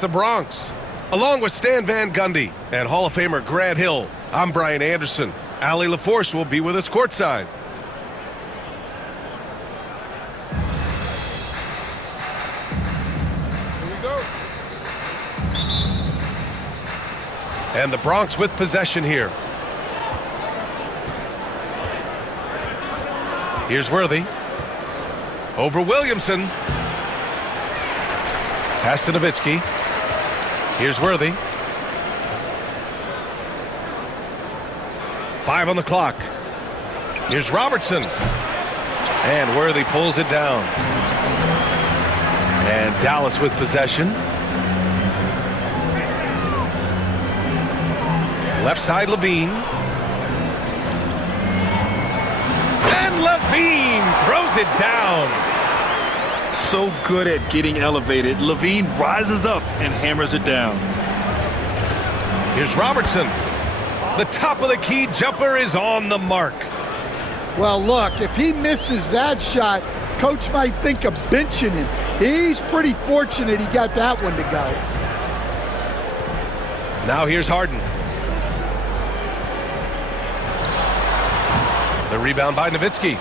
The Bronx, along with Stan Van Gundy and Hall of Famer Grant Hill. I'm Brian Anderson. Allie LaForce will be with us courtside. Here we go. And the Bronx with possession here. Here's Worthy. Over Williamson. Pass to Nowitzki. Here's Worthy. 5 on the clock. Here's Robertson. And Worthy pulls it down. And Dallas with possession. Left side, Levine. And Levine throws it down. So good at getting elevated. Levine rises up and hammers it down. Here's Robertson. The top of the key jumper is on the mark. Well, look, if he misses that shot, coach might think of benching him. He's pretty fortunate he got that one to go. Now here's Harden. The rebound by Nowitzki.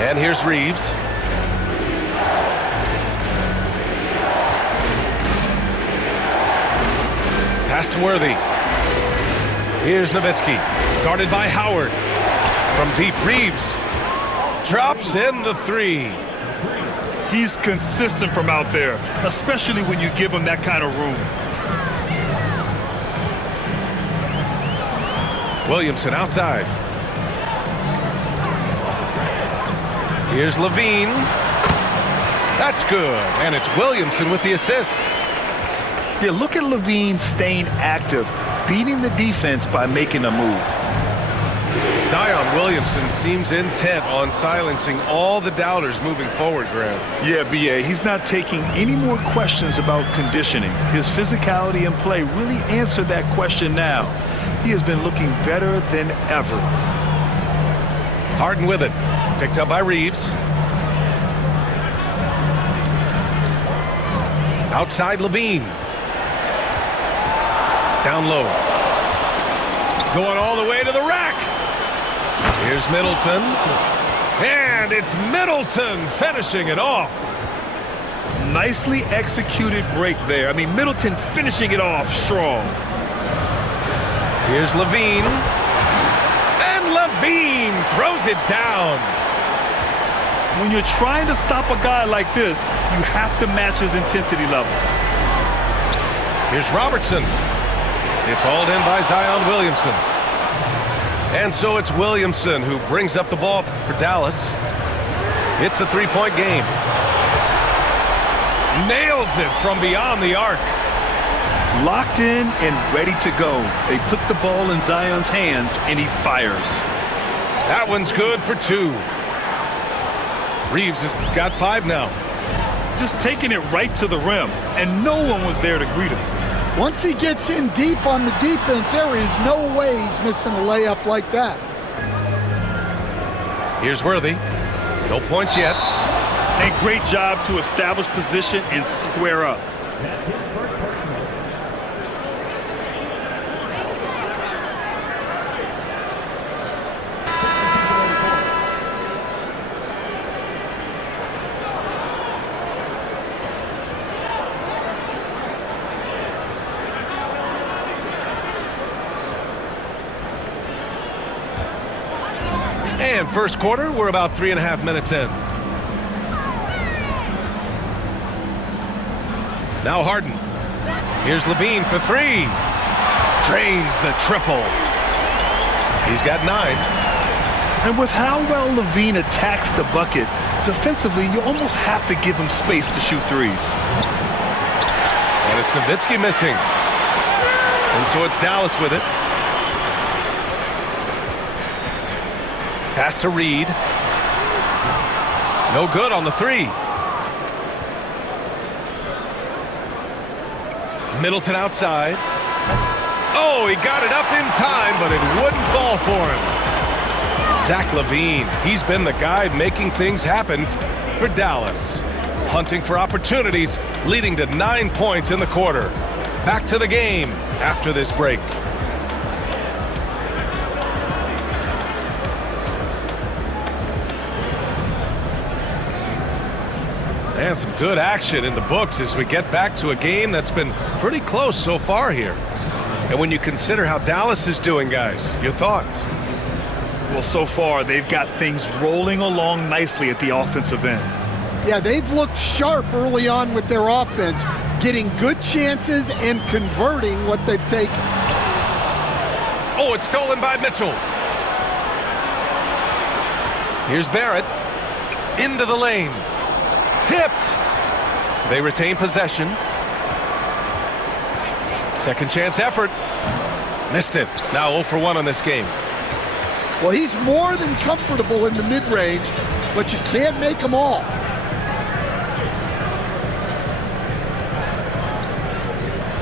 And here's Reeves. Pass to Worthy. Here's Nowitzki. Guarded by Howard. From deep, Reeves. Drops in the three. He's consistent from out there, especially when you give him that kind of room. Williamson outside. Here's Levine. That's good. And it's Williamson with the assist. Yeah, look at Levine staying active, beating the defense by making a move. Zion Williamson seems intent on silencing all the doubters moving forward, Grant. Yeah, BA, he's not taking any more questions about conditioning. His physicality and play really answered that question now. He has been looking better than ever. Harden with it. Picked up by Reeves. Outside Levine. Down low. Going all the way to the rack. Here's Middleton. And it's Middleton finishing it off. Nicely executed break there. I mean, Middleton finishing it off strong. Here's Levine. And Levine throws it down. When you're trying to stop a guy like this, you have to match his intensity level. Here's Robertson. It's hauled in by Zion Williamson. And so it's Williamson who brings up the ball for Dallas. It's a three-point game. Nails it from beyond the arc. Locked in and ready to go. They put the ball in Zion's hands, and he fires. That one's good for 2. Reeves has got 5 now. Just taking it right to the rim, and no one was there to greet him. Once he gets in deep on the defense, there is no way he's missing a layup like that. Here's Worthy. No points yet. And great job to establish position and square up. And first quarter, we're about 3.5 minutes in. Now Harden. Here's Levine for 3. Drains the triple. He's got 9. And with how well Levine attacks the bucket, defensively, you almost have to give him space to shoot threes. And it's Nowitzki missing. And so it's Dallas with it. Pass to Reed. No good on the 3. Middleton outside. Oh, he got it up in time, but it wouldn't fall for him. Zach LaVine, he's been the guy making things happen for Dallas. hunting for opportunities, leading to 9 points in the quarter. Back to the game after this break. And some good action in the books as we get back to a game that's been pretty close so far here. And when you consider how Dallas is doing, guys, your thoughts? Well, so far, they've got things rolling along nicely at the offensive end. Yeah, they've looked sharp early on with their offense, getting good chances and converting what they've taken. Oh, it's stolen by Mitchell. Here's Barrett. Into the lane. Tipped. They retain possession. Second chance effort. Missed it. Now 0 for 1 on this game. Well, he's more than comfortable in the mid-range, but you can't make them all.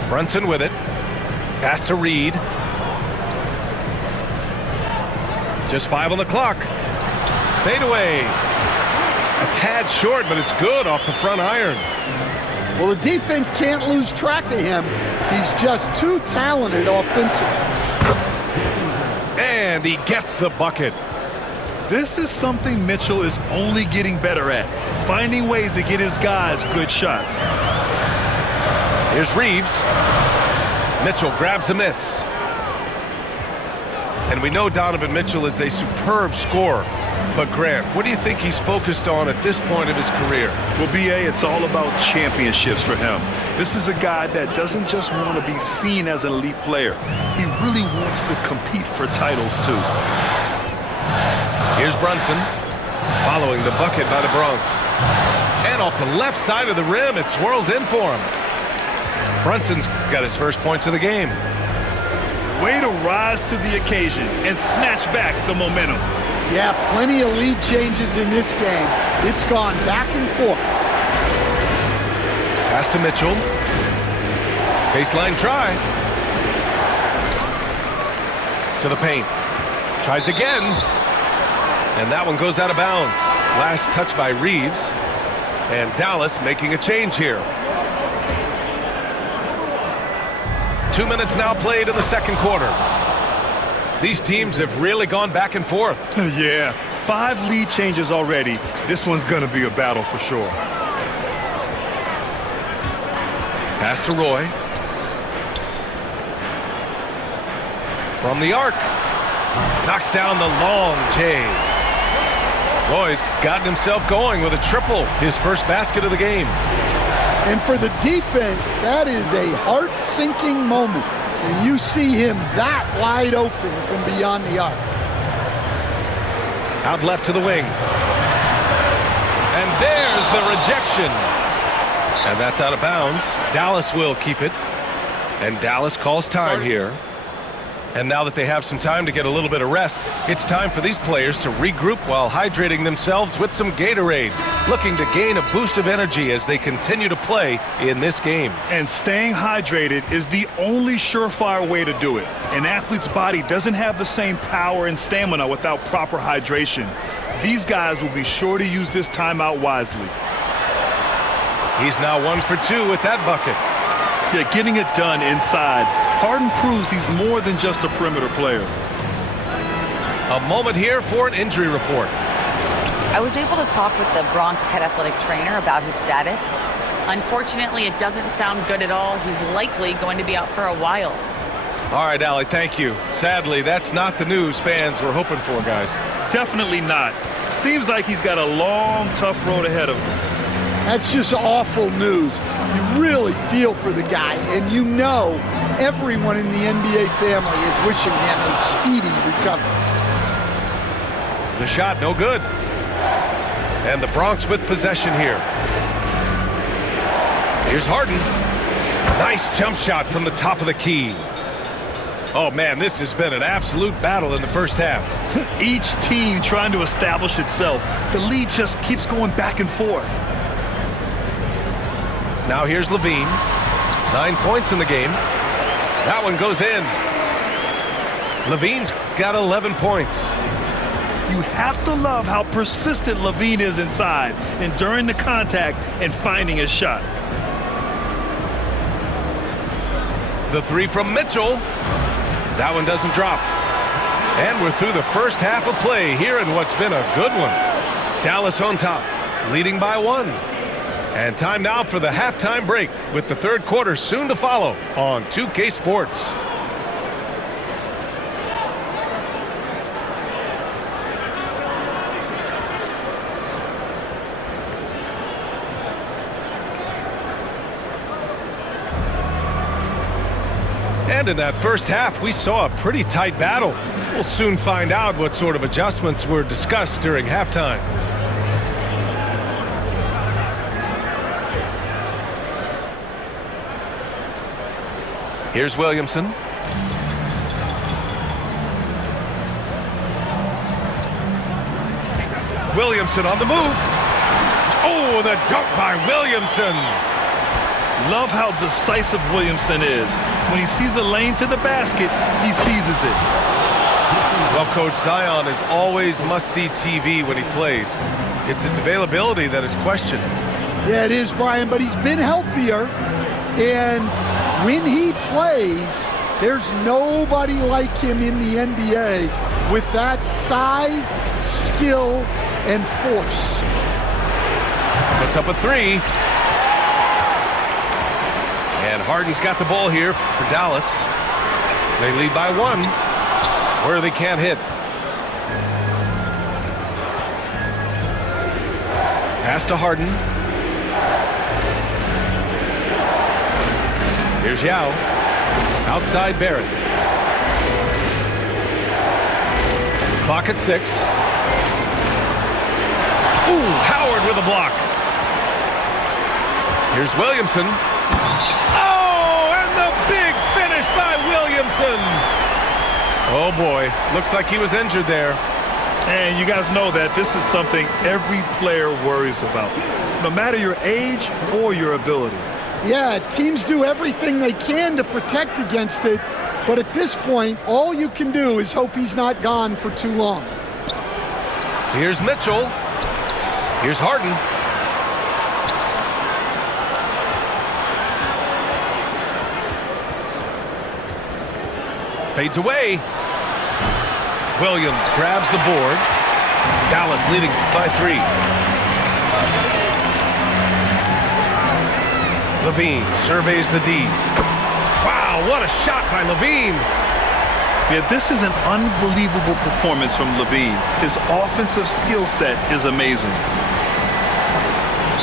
Brunson with it. Pass to Reed. Just 5 on the clock. Fade away. A tad short, but it's good off the front iron. Well, the defense can't lose track of him. He's just too talented offensively. And he gets the bucket. This is something Mitchell is only getting better at, finding ways to get his guys good shots. Here's Reeves. Mitchell grabs a miss. And we know Donovan Mitchell is a superb scorer. But Grant, what do you think he's focused on at this point of his career? Well, BA, it's all about championships for him. This is a guy that doesn't just want to be seen as an elite player. He really wants to compete for titles, too. Here's Brunson, following the bucket by the Bronx. And off the left side of the rim, it swirls in for him. Brunson's got his first points of the game. Way to rise to the occasion and snatch back the momentum. Yeah, plenty of lead changes in this game. It's gone back and forth. Pass to Mitchell. Baseline try. To the paint. Tries again. And that one goes out of bounds. Last touch by Reeves. And Dallas making a change here. 2 minutes now played in the second quarter. These teams have really gone back and forth. Yeah, 5 lead changes already. This one's going to be a battle for sure. Pass to Roy. From the arc. Knocks down the long J. Roy's gotten himself going with a triple, his first basket of the game. And for the defense, that is a heart-sinking moment. And you see him that wide open from beyond the arc. Out left to the wing. And there's the rejection. And that's out of bounds. Dallas will keep it. And Dallas calls time here. And now that they have some time to get a little bit of rest, it's time for these players to regroup while hydrating themselves with some Gatorade, looking to gain a boost of energy as they continue to play in this game. And staying hydrated is the only surefire way to do it. An athlete's body doesn't have the same power and stamina without proper hydration. These guys will be sure to use this timeout wisely. He's now 1 for 2 with that bucket. Yeah, getting it done inside. Harden proves he's more than just a perimeter player. A moment here for an injury report. I was able to talk with the Bronx head athletic trainer about his status. Unfortunately, it doesn't sound good at all. He's likely going to be out for a while. All right, Allie, thank you. Sadly, that's not the news fans were hoping for, guys. Definitely not. Seems like he's got a long, tough road ahead of him. That's just awful news. You really feel for the guy, and you know everyone in the NBA family is wishing him a speedy recovery. The shot, no good. And the Bronx with possession here. Here's Harden. Nice jump shot from the top of the key. Oh, man, this has been an absolute battle in the first half. Each team trying to establish itself. The lead just keeps going back and forth. Now here's Levine. 9 points in the game. That one goes in. Levine's got 11 points. You have to love how persistent Levine is inside, enduring the contact and finding his shot. The three from Mitchell. That one doesn't drop. And we're through the first half of play here in what's been a good one. Dallas on top, leading by 1. And time now for the halftime break, with the third quarter soon to follow on 2K Sports. And in that first half, we saw a pretty tight battle. We'll soon find out what sort of adjustments were discussed during halftime. Here's Williamson. Williamson on the move. Oh, the dunk by Williamson. Love how decisive Williamson is. When he sees a lane to the basket, he seizes it. Well, Coach, Zion is always must-see TV when he plays. It's his availability that is questioned. Yeah, it is, Brian, but he's been healthier. And when he plays, there's nobody like him in the NBA with that size, skill, and force. Puts up a three. And Harden's got the ball here for Dallas. They lead by 1, where they can't hit. Pass to Harden. Here's Yao. Outside Barrett. Clock at 6. Ooh, Howard with a block. Here's Williamson. Oh, and the big finish by Williamson. Oh boy, looks like he was injured there. And you guys know that this is something every player worries about, no matter your age or your ability. Yeah, teams do everything they can to protect against it, but at this point, all you can do is hope he's not gone for too long. Here's Mitchell. Here's Harden. Fades away. Williams grabs the board. Dallas leading by 3. Levine surveys the D. Wow, what a shot by Levine. Yeah, this is an unbelievable performance from Levine. His offensive skill set is amazing.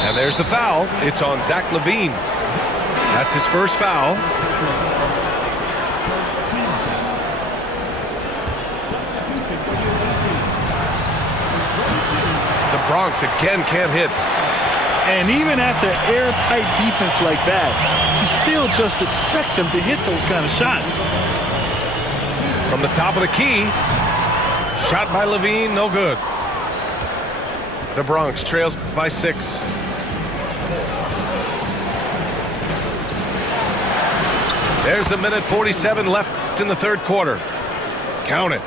And there's the foul. It's on Zach Levine. That's his first foul. The Bronx again can't hit. And even after airtight defense like that, you still just expect him to hit those kind of shots. From the top of the key. Shot by Levine, no good. The Bronx trails by 6. There's a minute 47 left in the third quarter. Count it.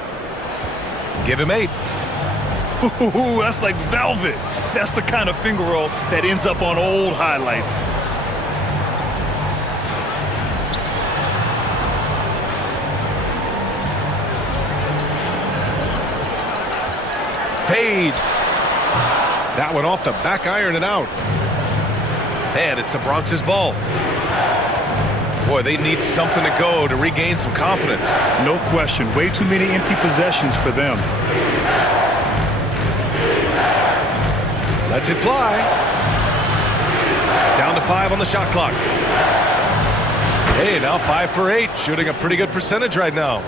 Give him 8. Ooh, that's like velvet. That's the kind of finger roll that ends up on old highlights. Fades. That one off the back iron and out. And it's the Bronx's ball. Boy, they need something to go to regain some confidence. No question. Way too many empty possessions for them. Lets it fly. Down to 5 on the shot clock. Hey, now 5 for 8. Shooting a pretty good percentage right now.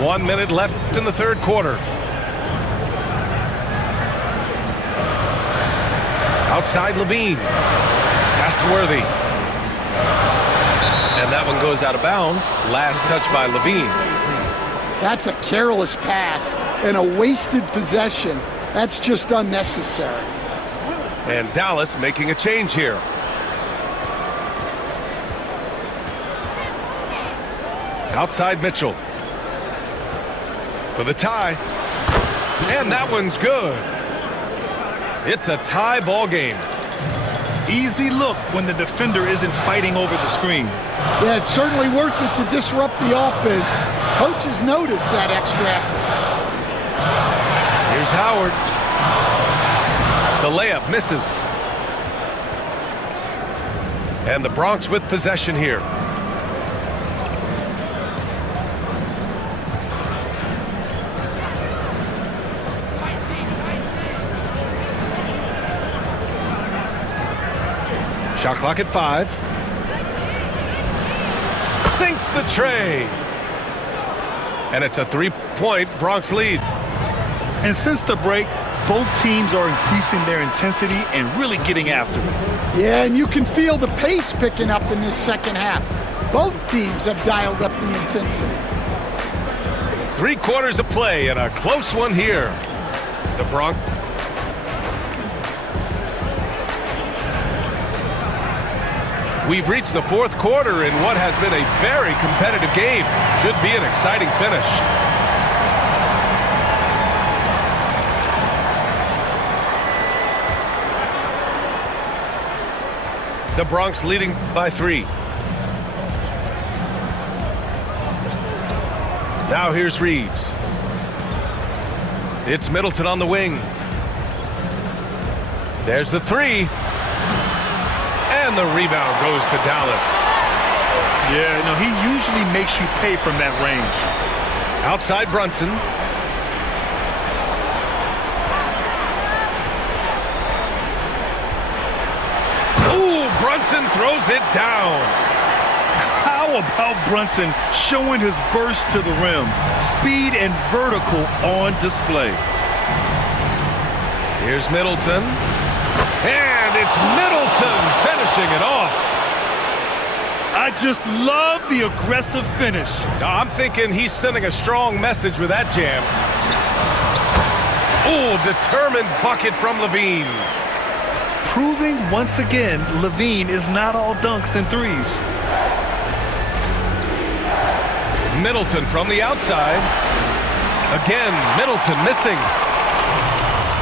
1 minute left in the third quarter. Outside Levine. Pass to Worthy. And that one goes out of bounds. Last touch by Levine. That's a careless pass and a wasted possession. That's just unnecessary. And Dallas making a change here. Outside Mitchell. For the tie. And that one's good. It's a tie ball game. Easy look when the defender isn't fighting over the screen. Yeah, it's certainly worth it to disrupt the offense. Coaches notice that extra effort. Here's Howard. The layup misses. And the Bronx with possession here. Shot clock at 5. Sinks the tray. And it's a 3-point Bronx lead. And since the break, both teams are increasing their intensity and really getting after it. Yeah, and you can feel the pace picking up in this second half. Both teams have dialed up the intensity. 3 quarters of play and a close one here. The Bronx. We've reached the 4th quarter in what has been a very competitive game. Should be an exciting finish. The Bronx leading by 3. Now here's Reeves. It's Middleton on the wing. There's the 3. And the rebound goes to Dallas. Yeah, no, he usually makes you pay from that range. Outside Brunson. Ooh, Brunson throws it down. How about Brunson showing his burst to the rim? Speed and vertical on display. Here's Middleton. And it's Middleton finishing it off. I just love the aggressive finish. Now, I'm thinking he's sending a strong message with that jam. Ooh, determined bucket from Levine. Proving once again, Levine is not all dunks and threes. Middleton from the outside. Again, Middleton missing.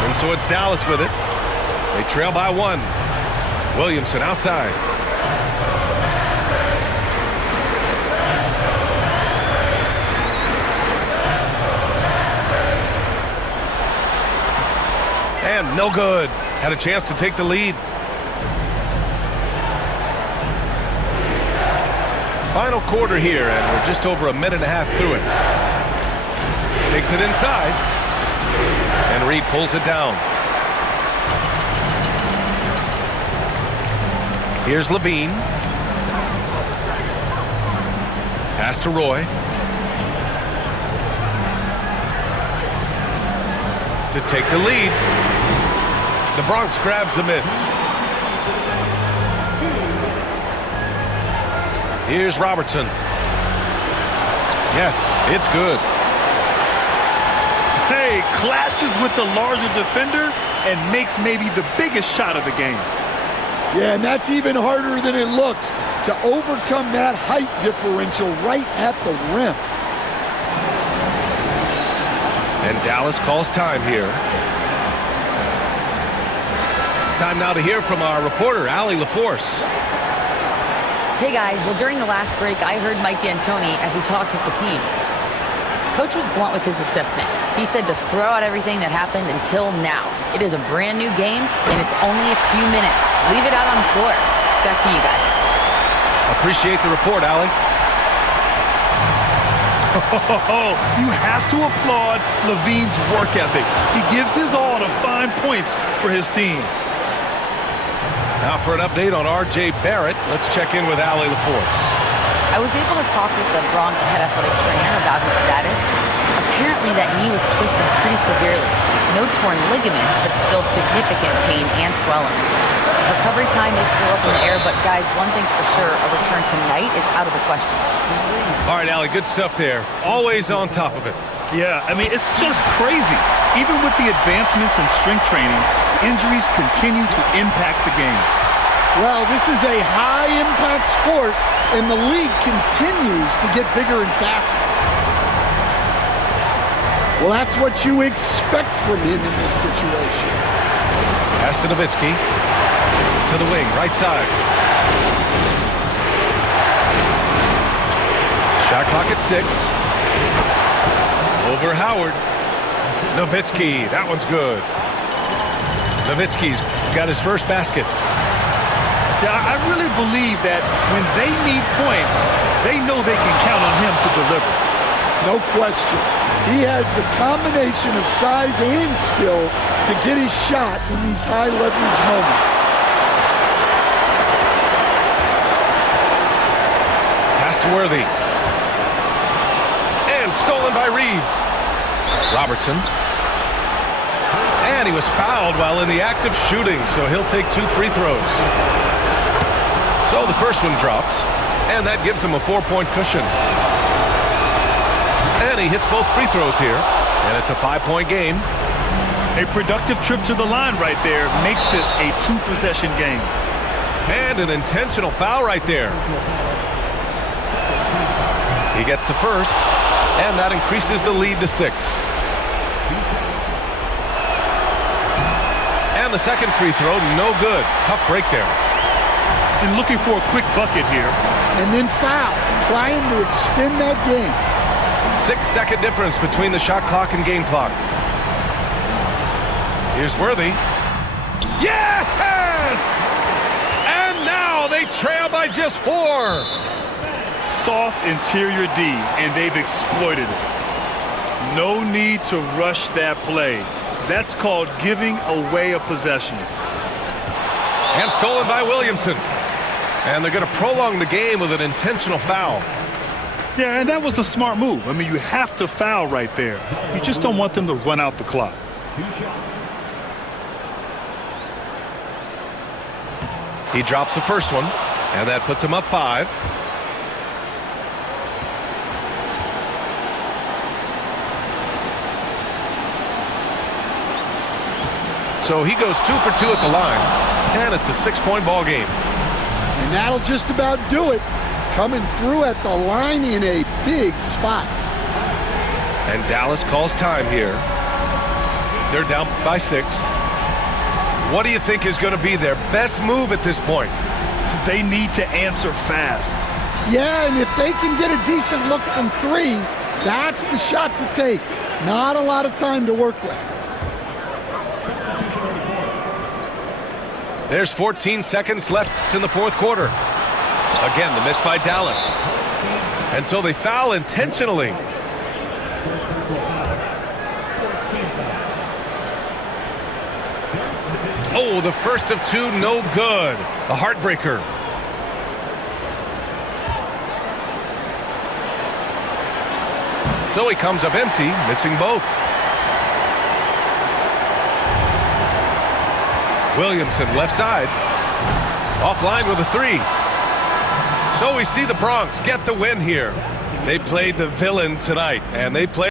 And so it's Dallas with it. They trail by 1. Williamson outside. And no good. Had a chance to take the lead. Final quarter here, and we're just over a minute and a half through it. Takes it inside. And Reed pulls it down. Here's Levine. Pass to Roy. To take the lead. The Bronx grabs a miss. Here's Robertson. Yes, it's good. Hey, clashes with the larger defender and makes maybe the biggest shot of the game. Yeah, and that's even harder than it looks to overcome that height differential right at the rim. And Dallas calls time here. Time now to hear from our reporter, Allie LaForce. Hey guys, well during the last break, I heard Mike D'Antoni as he talked with the team. Coach was blunt with his assessment. He said to throw out everything that happened until now. It is a brand new game, and it's only a few minutes. Leave it out on the floor. Back to you guys. Appreciate the report, Allie. You have to applaud Levine's work ethic. He gives his all to find points for his team. Now for an update on R.J. Barrett, let's check in with Allie LaForce. I was able to talk with the Bronx head athletic trainer about his status. Apparently that knee was twisted pretty severely. No torn ligaments, but still significant pain and swelling. Recovery time is still up in the air, but guys, one thing's for sure, a return tonight is out of the question. All right, Allie, good stuff there. Always on top of it. Yeah, I mean, it's just crazy. Even with the advancements in strength training, injuries continue to impact the game. Well, this is a high-impact sport, and the league continues to get bigger and faster. Well, that's what you expect from him in this situation. Pass to Nowitzki. To the wing, right side. Shot clock at 6. Over Howard. Nowitzki, that one's good. Nowitzki's got his first basket. Yeah, I really believe that when they need points, they know they can count on him to deliver. No question. He has the combination of size and skill to get his shot in these high leverage moments. Pass to Worthy. And stolen by Reeves. Robertson. And he was fouled while in the act of shooting, so he'll take 2 free throws. So the first one drops, and that gives him a 4-point cushion. And he hits both free throws here, and it's a 5-point game. A productive trip to the line right there makes this a 2-possession game. And an intentional foul right there. He gets the first, and that increases the lead to 6. And the second free throw, no good. Tough break there. And looking for a quick bucket here. And then foul, trying to extend that game. 6-second difference between the shot clock and game clock. Here's Worthy. Yes! And now they trail by just 4. Soft interior D, and they've exploited it. No need to rush that play. That's called giving away a possession. And stolen by Williamson. And they're going to prolong the game with an intentional foul. Yeah, and that was a smart move. I mean, you have to foul right there. You just don't want them to run out the clock. He drops the first one, and that puts him up 5. So he goes 2 for 2 at the line, and it's a 6-point ball game. And that'll just about do it. Coming through at the line in a big spot. And Dallas calls time here. They're down by 6. What do you think is going to be their best move at this point? They need to answer fast. Yeah, and if they can get a decent look from 3, that's the shot to take. Not a lot of time to work with. There's 14 seconds left in the 4th quarter. Again, the miss by Dallas. And so they foul intentionally. Oh, the first of 2, no good. A heartbreaker. So he comes up empty, missing both. Williamson left side. Offline with a 3. So we see the Bronx get the win here. They played the villain tonight, and they played